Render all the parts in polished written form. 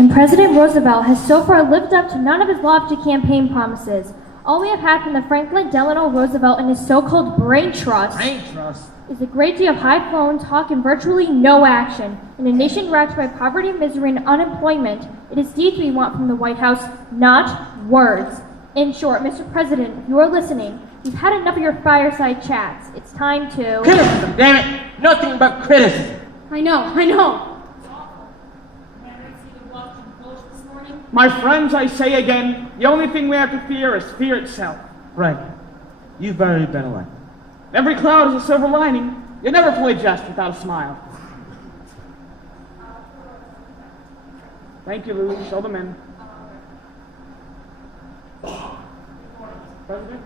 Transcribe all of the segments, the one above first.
And President Roosevelt has so far lived up to none of his lofty campaign promises. All we have had from the Franklin Delano Roosevelt and his so-called brain trust is a great deal of high-flown talk and virtually no action. In a nation racked by poverty, misery, and unemployment, it is deeds we want from the White House, not words. In short, Mr. President, if you are listening, we've had enough of your fireside chats. It's time to... Criticism, damn it! Nothing but criticism. I know. My friends, I say again, the only thing we have to fear is fear itself. Frank, you've already been elected. Every cloud is a silver lining. You never play jest without a smile. Thank you, Lou. Show them in. President,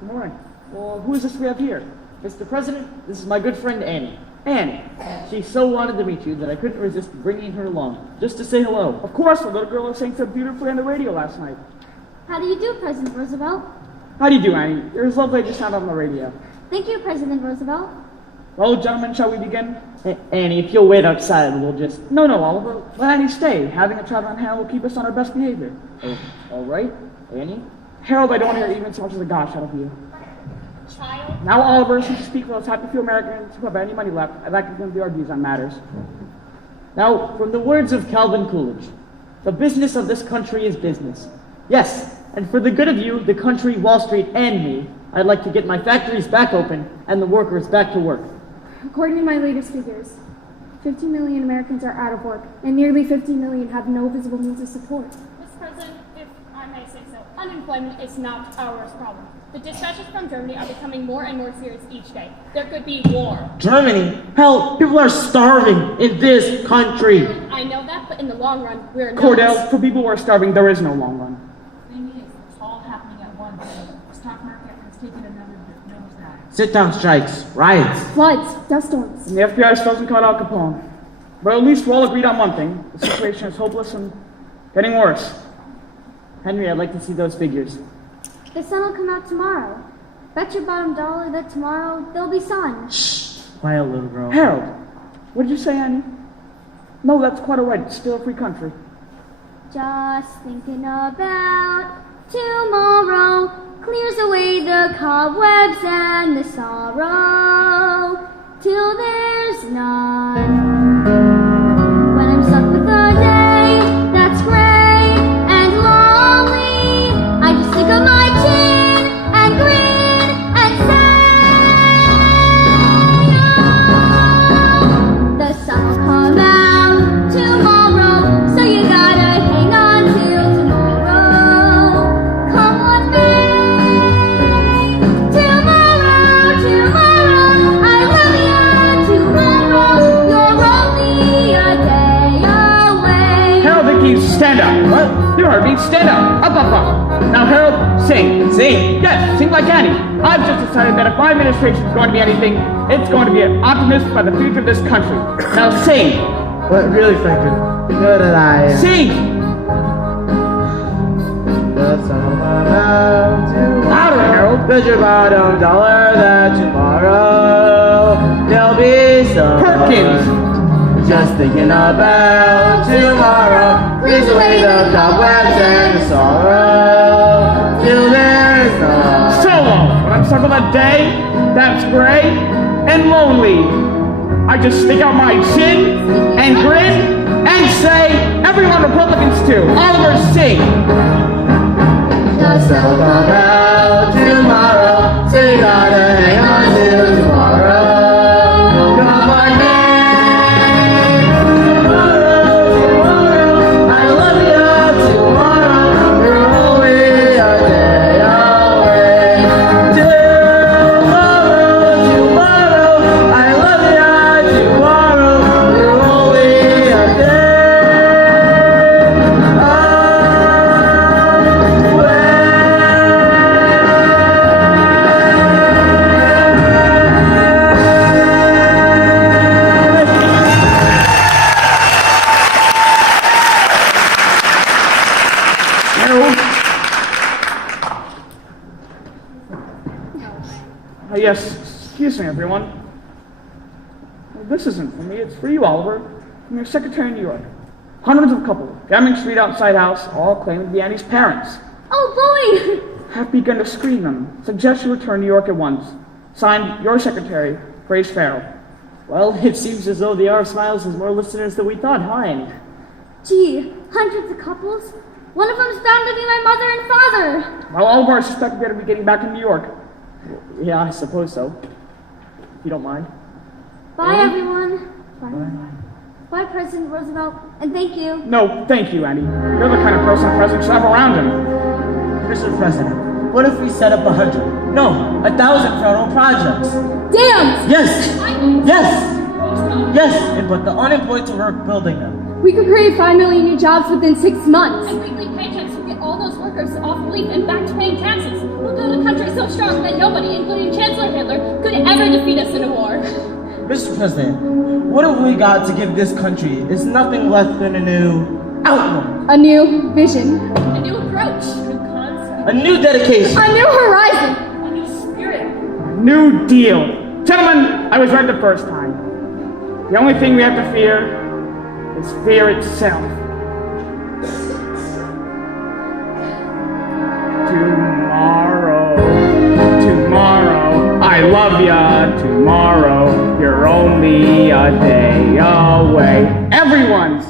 good morning. Well, who is this we have here? Mr. President, this is my good friend Annie. Annie. She so wanted to meet you that I couldn't resist bringing her along, just to say hello. Of course, the little girl who sang so beautifully on the radio last night. How do you do, President Roosevelt? How do you do, Annie? You're as lovely as you sound on the radio. Thank you, President Roosevelt. Well, gentlemen, shall we begin? Annie, if you'll wait outside, we'll just... No, Oliver. Let Annie stay. Having a child on hand will keep us on our best behavior. Oh, all right, Annie? Harold, I don't want to hear even so much as a gosh out of you. Child? Now, Oliver, since you speak for those happy few Americans who have any money left, I'd like to give you our views on matters. Now, from the words of Calvin Coolidge, the business of this country is business. Yes, and for the good of you, the country, Wall Street, and me, I'd like to get my factories back open and the workers back to work. According to my latest figures, 50 million Americans are out of work, and nearly 50 million have no visible means of support. Mr. President, if I may say so, unemployment is not our worst problem. The dispatches from Germany are becoming more and more serious each day. There could be war. Germany? Hell, people are starving in this country. I know that, but in the long run, we're not. Cordell, for people who are starving, there is no long run. The thing is, it's all happening at once. The stock market has taken another nosedive. Sit-down strikes, riots. Floods, dust storms. And the FBI still hasn't caught Al Capone. But at least we're all agreed on one thing. The situation is hopeless and getting worse. Henry, I'd like to see those figures. The sun will come out tomorrow. Bet your bottom dollar that tomorrow there'll be sun. Shh, quiet little girl. Harold, what did you say, Annie? No, that's quite all right. It's still a free country. Just thinking about tomorrow clears away the cobwebs and the sorrow till there's none. When I'm stuck with a day that's gray and lonely, I just think of my chin and grin and say, oh, the sun will come out tomorrow, so you gotta hang on till tomorrow. Come what may, tomorrow, I love you tomorrow, you're only a day away. Harold, Vicky, stand up. What? You heard me. Stand up. Up. Now, Harold, sing. Sing? Yes, sing like Annie. I've just decided that if my administration is going to be anything, it's going to be an optimist about the future of this country. Now, sing. What, really, Franklin? Good that I am. Sing. The sun will come out tomorrow. Louder, Harold. Bet your bottom dollar that tomorrow there'll be some Perkins. Just thinking about tomorrow clears away the cobwebs and the sorrow till there's none. Solo. When I'm stuck on a day that's gray and lonely, I just stick out my chin and grin and say, everyone Republicans too. Oliver, sing. The sun will come out tomorrow, so you gotta hang on till tomorrow. Come on, tomorrow, I love you tomorrow. You're only a day away. Tomorrow, I love you tomorrow. You're only a day away. Yes, excuse me, everyone. Well, this isn't for me, it's for you, Oliver. I'm your secretary in New York. Hundreds of couples, Deming Street outside house, all claiming to be Annie's parents. Oh boy! Have begun to screen them. Suggest you return to New York at once. Signed, your secretary, Grace Farrell. Well, it seems as though the Hour of Smiles has more listeners than we thought, huh, Annie? Gee, hundreds of couples? One of them's bound to be my mother and father! Well, all of our suspect we gotta be getting back to New York. Yeah, I suppose so. If you don't mind. Bye, everyone. Bye, President Roosevelt, and thank you. No, thank you, Annie. You're the kind of person the president should have around him. Mr. President, what if we set up 100, no, 1,000 federal projects? Damn! Yes! Yes! Yes, and put the unemployed to work building them. We could create 5 million new jobs within 6 months. And weekly paychecks will get all those workers off relief and back to paying taxes. We'll build a country so strong that nobody, including Chancellor Hitler, could ever defeat us in a war. Mr. President, what have we got to give this country is nothing less than a new outlook, A new vision. A new approach. A new concept. a new dedication. A new horizon. A new spirit. New Deal. Gentlemen, I was right the first time. The only thing we have to fear is fear itself. Tomorrow, I love ya. Tomorrow, you're only a day away. Everyone's